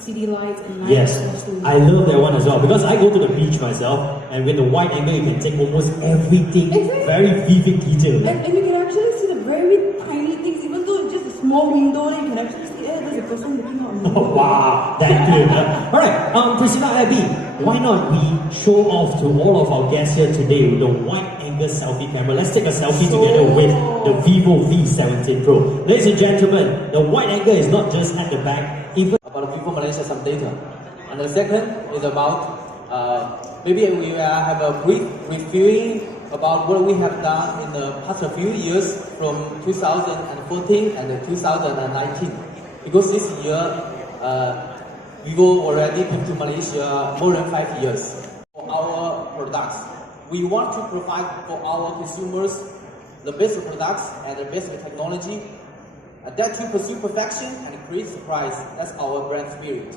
city lights and lights. Yes, I love that one as well because I go to the beach myself, and with the wide angle you can take almost everything, very vivid detail. And you can actually see the very tiny things, even though it's just a small window, you can actually see there's a person looking out. Oh, wow, that good. Alright, Priscilla, Abby, why not we show off to all of our guests here today with the wide angle selfie camera. Let's take a selfie together with the VIVO V17 Pro. Ladies and gentlemen, the wide angle is not just at the back, even about VIVO Malaysia some data. And the second is about maybe we have a brief reviewing about what we have done in the past few years from 2014 and 2019. Because this year, VIVO already came to Malaysia more than 5 years. For our products, we want to provide for our consumers the best products and the best technology. That to pursue perfection and create surprise. That's our brand spirit.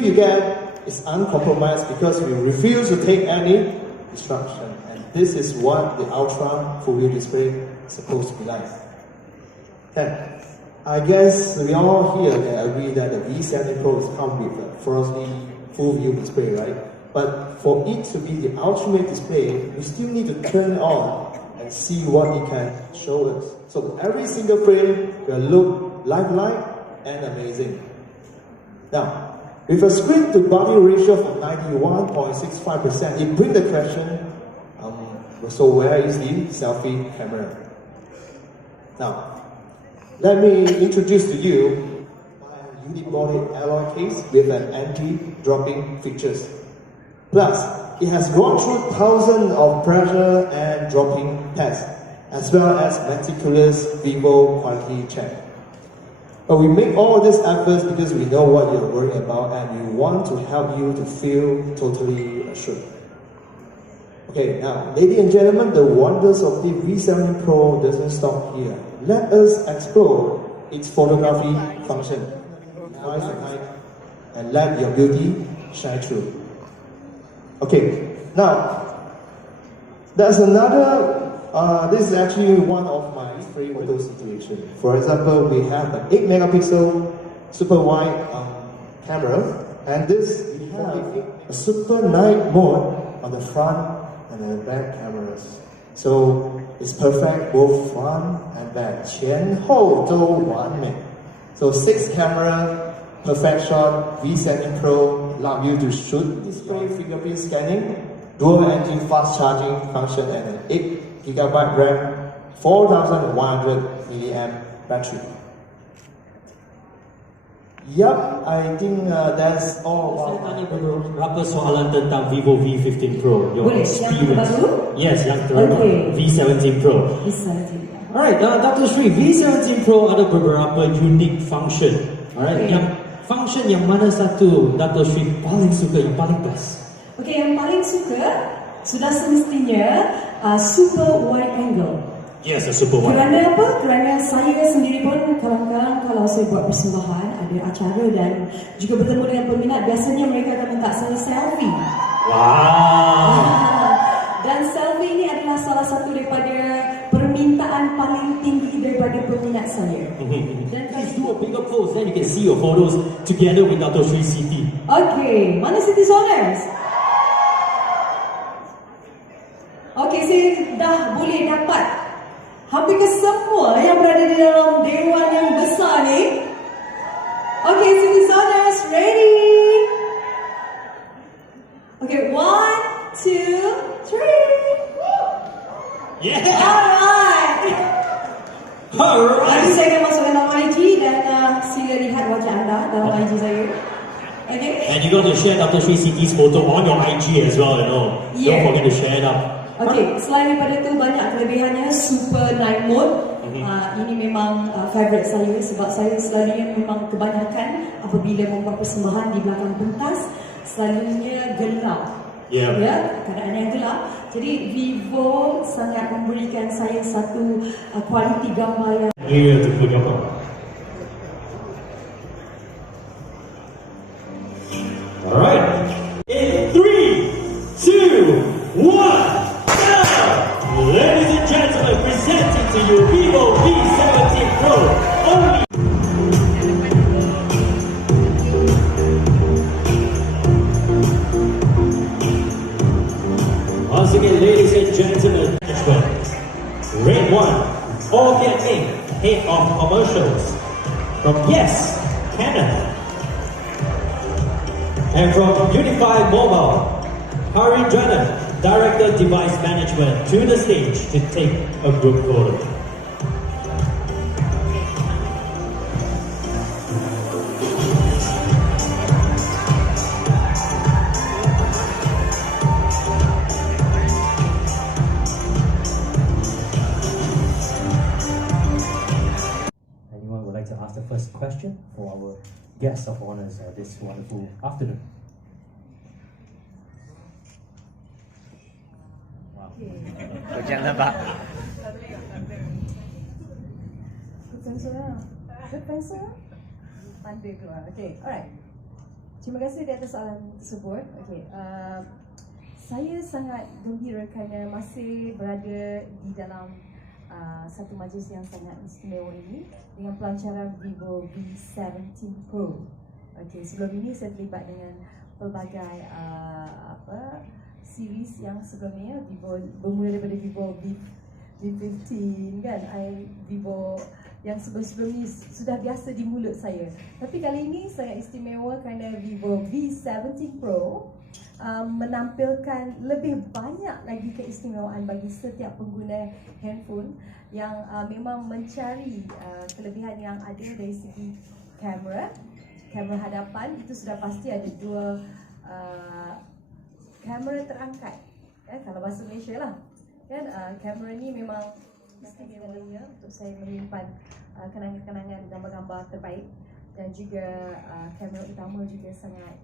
You get is uncompromised because we refuse to take any instruction, and this is what the Ultra FullView display is supposed to be like. Okay, I guess we all here can agree that the V17 Pro is come with a FullView display, right? But for it to be the ultimate display, we still need to turn it on and see what it can show us. So every single frame will look lifelike and amazing. Now, with a screen to body ratio of 91.65%, it brings the question, so where is the selfie camera? Now, let me introduce to you my unibody alloy case with an anti-dropping features. Plus, it has gone through thousands of pressure and dropping tests, as well as meticulous VIVO quality check. But we make all these efforts because we know what you're worried about and we want to help you to feel totally assured. Okay, now, ladies and gentlemen, the wonders of the V17 Pro doesn't stop here. Let us explore its photography function. Nice and high, and let your beauty shine through. Okay, now, there's another, this is actually one of my free photo situation. For example, we have an 8 megapixel super wide camera, and this we have a super night mode on the front and the back cameras. So it's perfect both front and back. 前后都完美. So 6 camera, perfect shot, V17 Pro allow you to shoot display fingerprint scanning, dual engine fast charging function, and an 8GB RAM, 4100 milliamp battery. Yup, I think that's all. Saya tanya beberapa soalan tentang VIVO V15 Pro. Your experience. Yes, yang terbaru. V17 Pro. Alright, Dr. Sri, V17 Pro ada beberapa unique function. Alright, yang function yang mana satu Dr. Sri paling suka, yang paling best? Okay, yang paling suka sudah semestinya super wide angle. Yes, a super wide. Kerana apa? Kerana saya sendiri pun kadang-kadang kalau saya buat persembahan, ada acara dan juga bertemu dengan peminat, biasanya mereka akan minta saya selfie. Wow. Dan selfie ini adalah salah satu daripada permintaan paling tinggi daripada peminat saya. Dan please do a bigger pose, then you can see your photos together with Dr. Sri Siti. Okay, mana Siti Zoners? Okay, saya dah boleh dapat hampir ke semua yang berada di dalam dewan yang besar ni. Okay, Siti Zoners, ready? Okay, 1, 2, 3. Yeah! Alright! Alright! Nanti saya akan masukkan dalam IG dan sila lihat wajah anda dalam IG saya. Okay? And you got to share Dr. Sri Siti's photo on your IG as well, you know. Yeah. Don't forget to share it up. Okay, selain daripada itu banyak kelebihannya, super night mode. Ini memang favorite saya sebab saya selalunya memang kebanyakan apabila membuat persembahan di belakang pentas selalunya gelap. Yeah. Ya, keadaan yang gelap. Jadi Vivo sangat memberikan saya satu kualiti gambar yang Here to put your phone. Alright. In 3, 2, 1, go! Ladies and gentlemen, presenting to you VIVO V17 Pro. Only. Once again, ladies and gentlemen, Red 1, Organic, Head of Commercials. From Yes, Canada. And from Unified Mobile, Hari Janan, Director Device Management, to the stage to take a group photo. Anyone would like to ask the first question for our guests of honors this wonderful afternoon? Wow. Good pencil lah. Good pencil. Pandai keluar. Okay, alright. Terima kasih di atas soalan tersebut. Okay, saya sangat gembira kerana masih berada di dalam satu majlis yang sangat istimewa ini dengan pelancaran VIVO V17 Pro. Okay, sebelum ini saya terlibat dengan pelbagai series yang sebelumnya. Vivo bermula daripada VIVO V15 kan, VIVO yang sebelum ni sudah biasa di mulut saya. Tapi kali ini sangat istimewa kerana VIVO V17 Pro menampilkan lebih banyak lagi keistimewaan bagi setiap pengguna handphone yang memang mencari kelebihan yang ada dari segi kamera hadapan. Itu sudah pasti ada dua kamera terangkat, kalau bahasa Malaysia lah kan. Kamera ni memang istimewanya untuk saya menyimpan kenangan-kenangan gambar-gambar terbaik, dan juga kamera utama juga sangat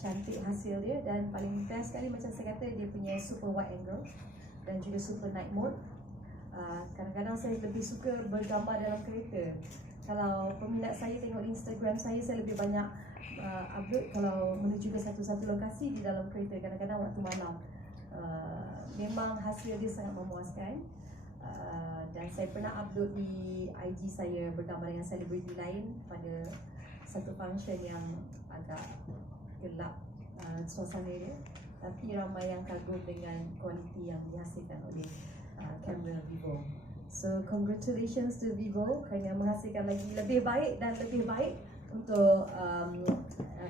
cantik hasil dia, dan paling best sekali macam saya kata dia punya super wide angle dan juga super night mode. Kadang-kadang saya lebih suka bergambar dalam kereta. Kalau peminat saya tengok Instagram saya lebih banyak upload kalau menuju ke satu-satu lokasi di dalam kereta, kadang-kadang waktu malam. Memang hasil dia sangat memuaskan. Dan saya pernah upload di IG saya bergambar dengan selebriti lain pada satu function yang agak gelap suasana dia, tapi ramai yang kagum dengan kualiti yang dihasilkan oleh kamera Vivo. So congratulations to Vivo kerana menghasilkan lagi lebih baik dan lebih baik untuk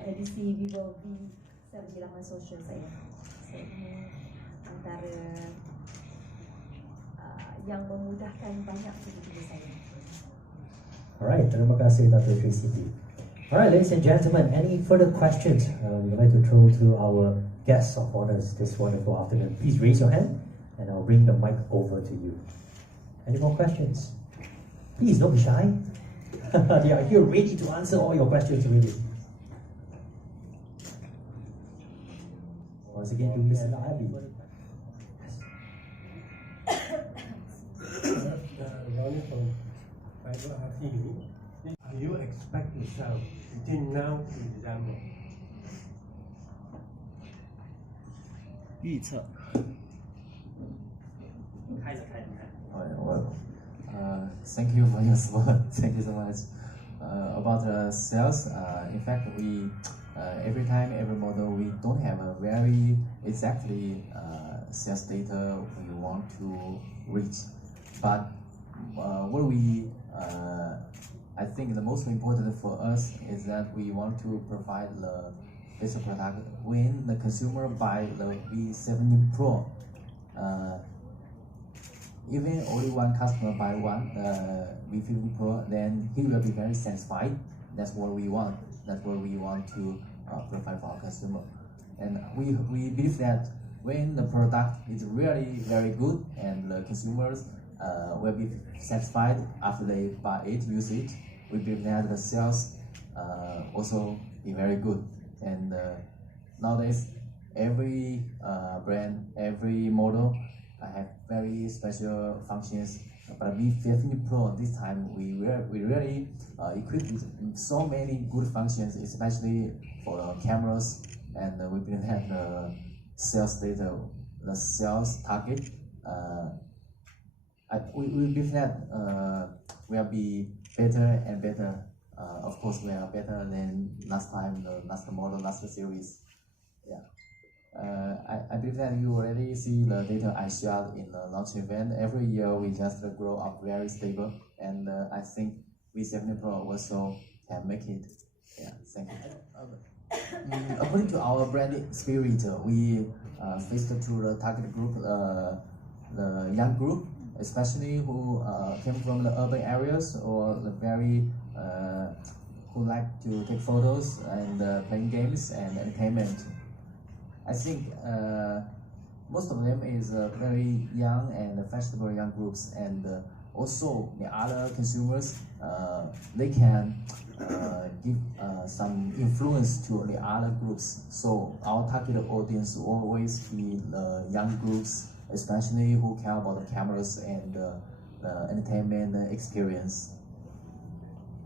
edisi Vivo V17 laman sosial saya. So ini antara yang memudahkan banyak video saya. Alright, terima kasih Dr. Sri Siti. Alright, ladies and gentlemen, any further questions we would like to throw to our guests of honors this wonderful afternoon? Please raise your hand and I'll bring the mic over to you. Any more questions? Please don't be shy. They are here ready to answer all your questions already. Once again, to Mr. Abi. Ronnie from Bible RTU. Are you expect yourself between now to December? 预测。Thank you for your support. Thank you so much. About the sales, in fact, we every time, every model, we don't have a very exactly sales data we want to reach. But what we, I think the most important for us is that we want to provide the best product when the consumer buy the V17 Pro. Even only one customer buy one V15 Pro, then he will be very satisfied. That's what we want. That's what we want to provide for our customer. And we believe that when the product is really very good and the consumers will be satisfied after they buy it, use it. We believe that the sales also be very good. And nowadays, every brand, every model have very special functions. But V17 Pro this time we really equipped with so many good functions, especially for the cameras, and we didn't have the sales data, the sales target. We believe that will be better and better. Of course, we are better than last time, the last model, last series. Yeah. I believe that you already see the data I shared in the launch event. Every year we just grow up very stable, and I think V17 Pro also can make it. Yeah, thank you. According to our brand spirit, we faced to the target group, the young group, especially who came from the urban areas or the very who like to take photos and playing games and entertainment. I think most of them is very young and fashionable young groups, and also the other consumers, they can give some influence to the other groups. So our target audience will always be the young groups, especially who care about the cameras and the entertainment experience.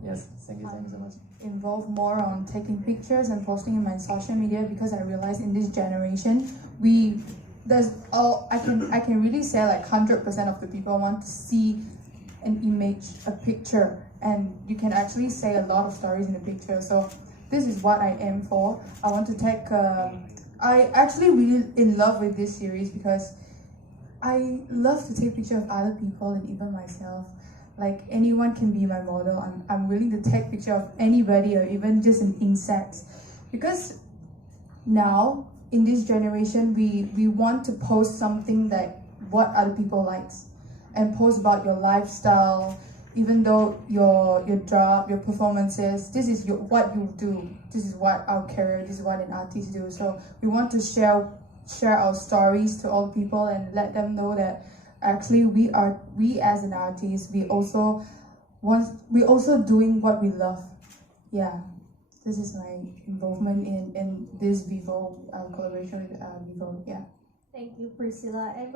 Yes, thank you so much. Involved more on taking pictures and posting in my social media, because I realized in this generation I can really say like 100% of the people want to see an image, a picture, and you can actually say a lot of stories in a picture. So this is what I aim for. I want to take I actually really in love with this series because I love to take pictures of other people and even myself. Like anyone can be my model. I'm willing to take picture of anybody or even just an insect, because now in this generation we want to post something that what other people likes, and post about your lifestyle, even though your job, your performances. This is what you do. This is what our career. This is what an artist do. So we want to share our stories to all people and let them know that actually we as an artist, we also doing what we love. Yeah, this is my involvement in this VIVO collaboration with VIVO. Yeah. Thank you, Priscilla. And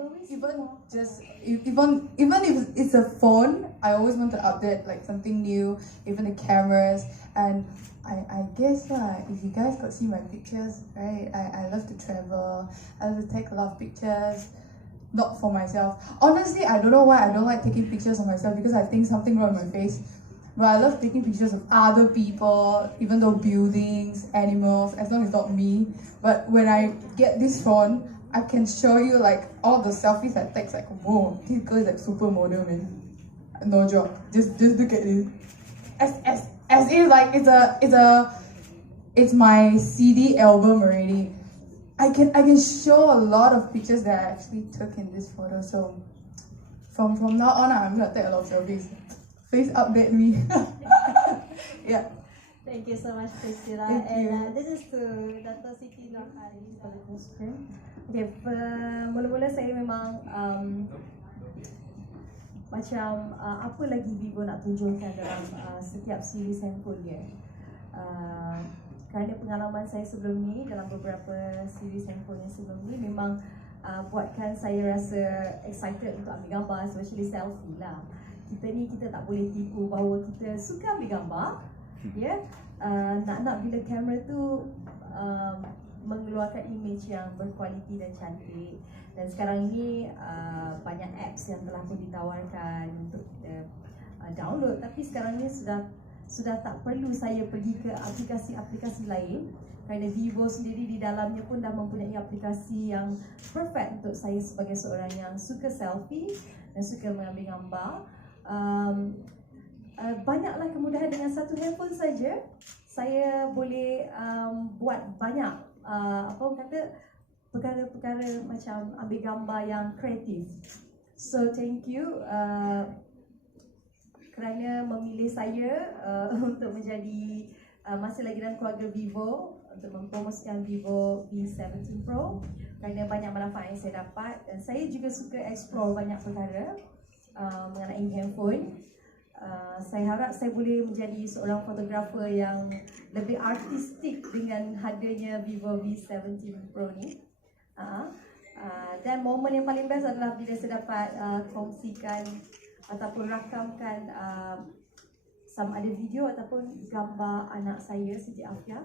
even if it's a phone, I always want to update like something new, even the cameras. And I guess if you guys could see my pictures, right? I love to travel. I love to take a lot of pictures. Not for myself. Honestly, I don't know why I don't like taking pictures of myself, because I think something wrong with my face. But I love taking pictures of other people, even though buildings, animals, as long as it's not me. But when I get this phone, I can show you like all the selfies I take. Like, whoa, this girl is like supermodel, man. No joke. Just look at it. As if like it's my CD album already. I can show a lot of pictures that I actually took in this photo. So from now on, I'm gonna take a lot of selfies. Please update me. Yeah. Thank you so much, Priscilla. Thank you. And this is to Dato' Siti Nurhali for the question. Okay, mula-mula saya memang macam apa lagi VIVO nak tunjukkan dalam setiap series handphone dia. Kerana pengalaman saya sebelum ni dalam beberapa series handphone yang sebelum ni memang buatkan saya rasa excited untuk ambil gambar, especially selfie lah. Kita tak boleh tipu bahawa kita suka ambil gambar, ya. Nak bila kamera tu mengeluarkan image yang berkualiti dan cantik. Dan sekarang ini banyak apps yang telah pun ditawarkan untuk download, tapi sekarang ni sudah tak perlu saya pergi ke aplikasi-aplikasi lain, kerana VIVO sendiri di dalamnya pun dah mempunyai aplikasi yang perfect untuk saya sebagai seorang yang suka selfie dan suka mengambil gambar. Banyaklah kemudahan dengan satu handphone saja. Saya boleh buat banyak perkara-perkara macam ambil gambar yang kreatif. So thank you kerana memilih saya untuk menjadi masih lagi dalam keluarga VIVO, untuk mempromosikan VIVO V17 Pro, kerana banyak manfaat yang saya dapat, dan saya juga suka explore banyak perkara. mengenai handphone. Saya harap saya boleh menjadi seorang fotografer yang lebih artistik dengan hadirnya Vivo V17 Pro ni. Dan momen yang paling best adalah bila saya dapat kongsikan ataupun rakamkan sama ada video ataupun gambar anak saya Siti Afia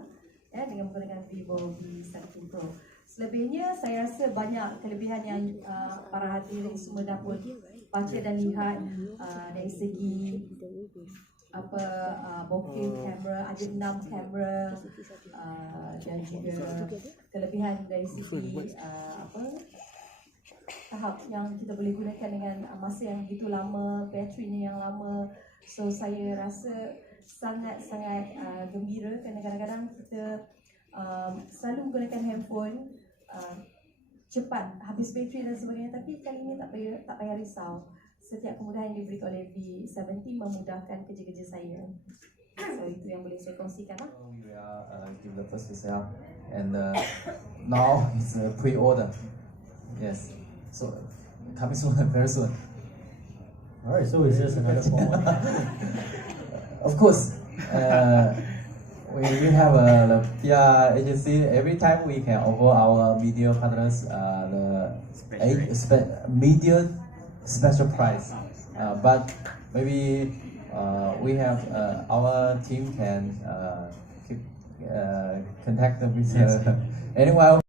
dengan menggunakan Vivo V17 Pro. Selebihnya saya rasa banyak kelebihan yang para hadirin semua dapat baca dan lihat dari segi bokeh kamera, ada 6 kamera dan juga kelebihan dari segi tahap yang kita boleh gunakan dengan masa yang begitu lama, baterinya yang lama. So saya rasa sangat-sangat gembira kerana kadang-kadang kita selalu menggunakan handphone cepat habis bateri dan sebagainya, tapi kali ini tak payah risau. Setiap kemudahan yang diberikan oleh V17 memudahkan kerja-kerja saya. So itu yang boleh saya kongsikan lah. We are give the first result, and now it's a pre-order. Yes, so coming soon, very soon. Alright, so it's just another form. Of course, we have the PR agency. Every time we can offer our media partners the media special price, but maybe we have our team can keep contact with anyone.